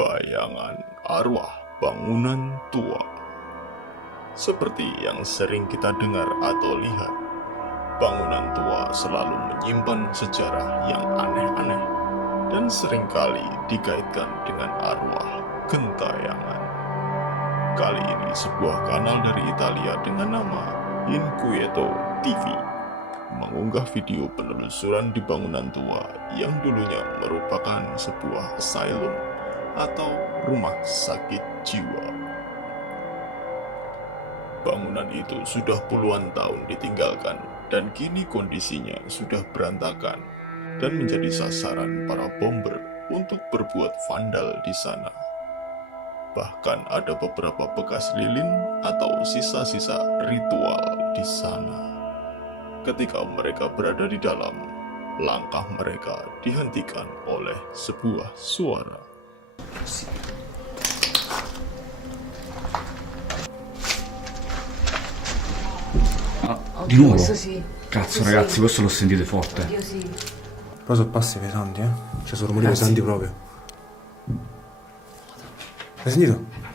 Bayangan arwah bangunan tua. Seperti yang sering kita dengar atau lihat, bangunan tua selalu menyimpan sejarah yang aneh-aneh dan seringkali dikaitkan dengan arwah gentayangan. Kali ini sebuah kanal dari Italia dengan nama Inquieto TV mengunggah video penelusuran di bangunan tua yang dulunya merupakan sebuah asylum atau rumah sakit jiwa. Bangunan itu sudah puluhan tahun ditinggalkan dan kini kondisinya sudah berantakan dan menjadi sasaran para bomber untuk berbuat vandal di sana. Bahkan ada beberapa bekas lilin atau sisa-sisa ritual di sana. Ketika mereka berada di dalam, langkah mereka dihentikan oleh sebuah suara. Di nuovo? Questo sì. Cazzo Questo ragazzi, sì. questo l'ho sentito forte. Io sì. Però sono passi pesanti, eh? Cioè sono rumori Ragazzi. pesanti proprio. Hai sentito?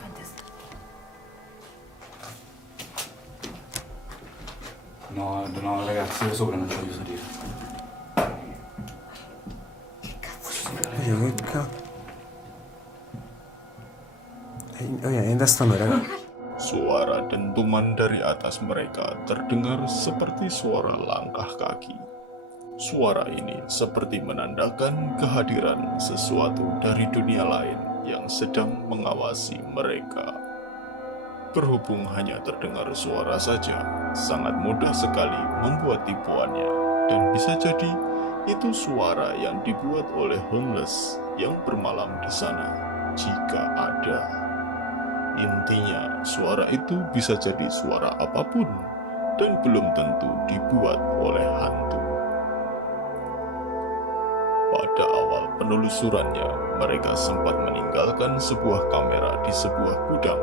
No ragazzi, io sopra non voglio salire. Io che cazzo? Oh ya, in testa a noi, raga. Suara dentuman dari atas mereka terdengar seperti suara langkah kaki. Suara ini seperti menandakan kehadiran sesuatu dari dunia lain yang sedang mengawasi mereka. Berhubung hanya terdengar suara saja, sangat mudah sekali membuat tipuannya. Dan bisa jadi itu suara yang dibuat oleh homeless yang bermalam di sana, jika ada. Intinya, suara itu bisa jadi suara apapun dan belum tentu dibuat oleh hantu. Pada awal penelusurannya, mereka sempat meninggalkan sebuah kamera di sebuah gudang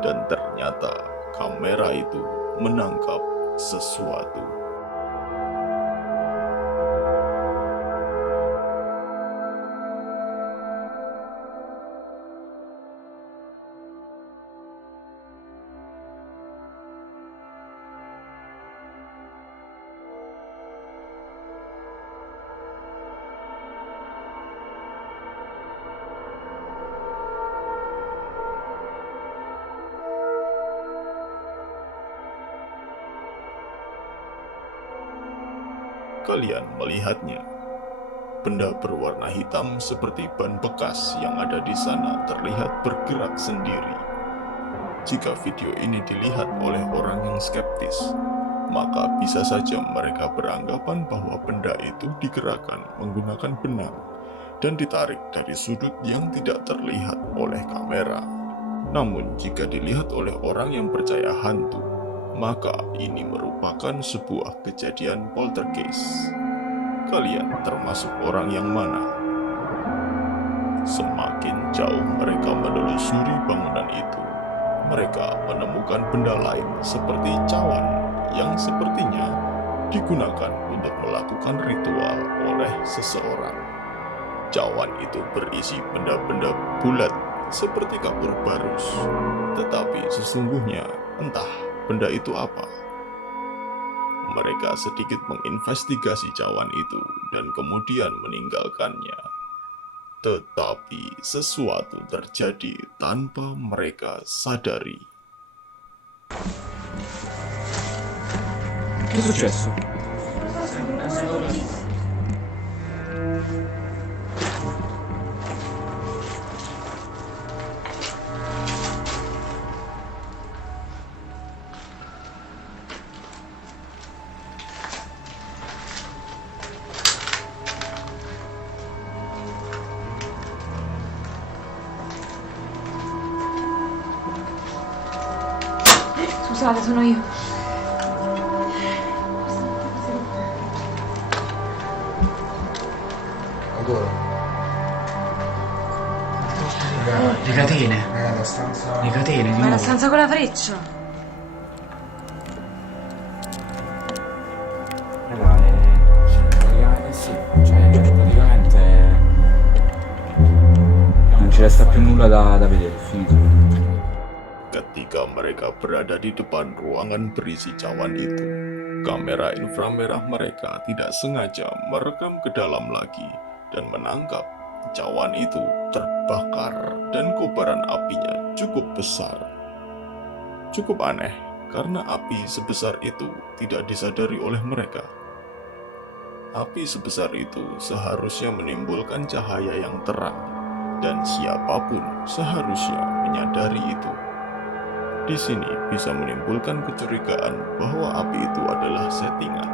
dan ternyata kamera itu menangkap sesuatu. Kalian melihatnya. Benda berwarna hitam seperti ban bekas yang ada di sana terlihat bergerak sendiri. Jika video ini dilihat oleh orang yang skeptis, maka bisa saja mereka beranggapan bahwa benda itu digerakkan menggunakan benang dan ditarik dari sudut yang tidak terlihat oleh kamera. Namun jika dilihat oleh orang yang percaya hantu, maka ini merupakan sebuah kejadian poltergeist. Kalian termasuk orang yang mana? Semakin jauh mereka menelusuri bangunan itu, mereka menemukan benda lain seperti cawan yang sepertinya digunakan untuk melakukan ritual oleh seseorang. Cawan itu berisi benda-benda bulat seperti kapur barus, tetapi sesungguhnya entah benda itu apa. Mereka sedikit menginvestigasi cawan itu dan kemudian meninggalkannya. Tetapi sesuatu terjadi tanpa mereka sadari. Che è successo? Scusate, sono io. Ancora? Le catene. La stanza... Le catene di Ma è la nuovo. stanza con la freccia. Raga, praticamente sì. Cioè, praticamente... Non c'è ci resta più nulla da vedere, finito. Ketika mereka berada di depan ruangan berisi cawan itu, kamera inframerah mereka tidak sengaja merekam ke dalam lagi dan menangkap cawan itu terbakar dan kobaran apinya cukup besar. Cukup aneh karena api sebesar itu tidak disadari oleh mereka. Api sebesar itu seharusnya menimbulkan cahaya yang terang dan siapapun seharusnya menyadari itu. Di sini bisa menimbulkan kecurigaan bahwa api itu adalah settingan.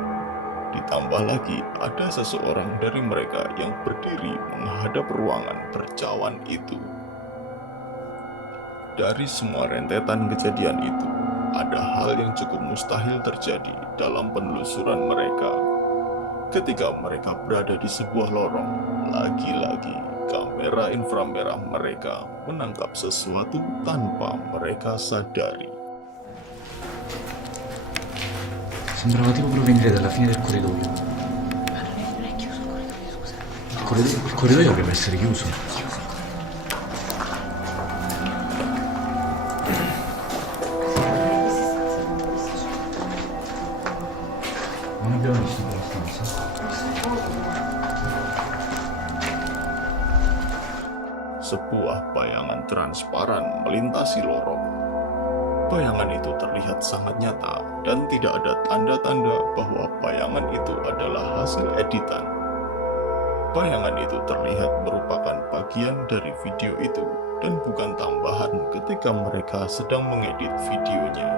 Ditambah lagi ada seseorang dari mereka yang berdiri menghadap ruangan bercawan itu. Dari semua rentetan kejadian itu, ada hal yang cukup mustahil terjadi dalam penelusuran mereka. Ketika mereka berada di sebuah lorong, lagi-lagi kamera inframerah mereka menangkap sesuatu tanpa mereka sadari. Sembrava tipo provenire dalla fine del corridoio. Ma non è chiuso il corridoio, scusa. Il corridoio dovrebbe essere chiuso. Non abbiamo visto quella stanza. Sebuah bayangan transparan melintasi lorong. Bayangan itu terlihat sangat nyata dan tidak ada tanda-tanda bahwa bayangan itu adalah hasil editan. Bayangan itu terlihat merupakan bagian dari video itu dan bukan tambahan ketika mereka sedang mengedit videonya.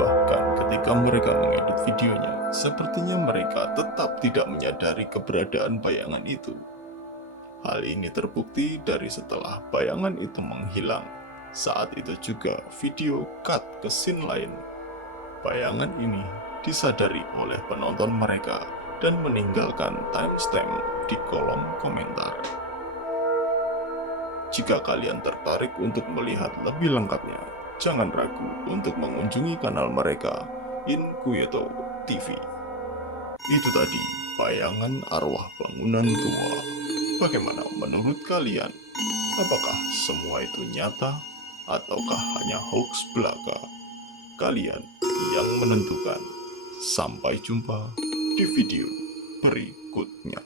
Bahkan ketika mereka mengedit videonya, sepertinya mereka tetap tidak menyadari keberadaan bayangan itu. Hal ini terbukti dari setelah bayangan itu menghilang. Saat itu juga video cut ke scene lain. Bayangan ini disadari oleh penonton mereka dan meninggalkan timestamp di kolom komentar. Jika kalian tertarik untuk melihat lebih lengkapnya, jangan ragu untuk mengunjungi kanal mereka, Inquieto TV. Itu tadi bayangan arwah bangunan tua. Bagaimana menurut kalian? Apakah semua itu nyata ataukah hanya hoax belaka? Kalian yang menentukan. Sampai jumpa di video berikutnya.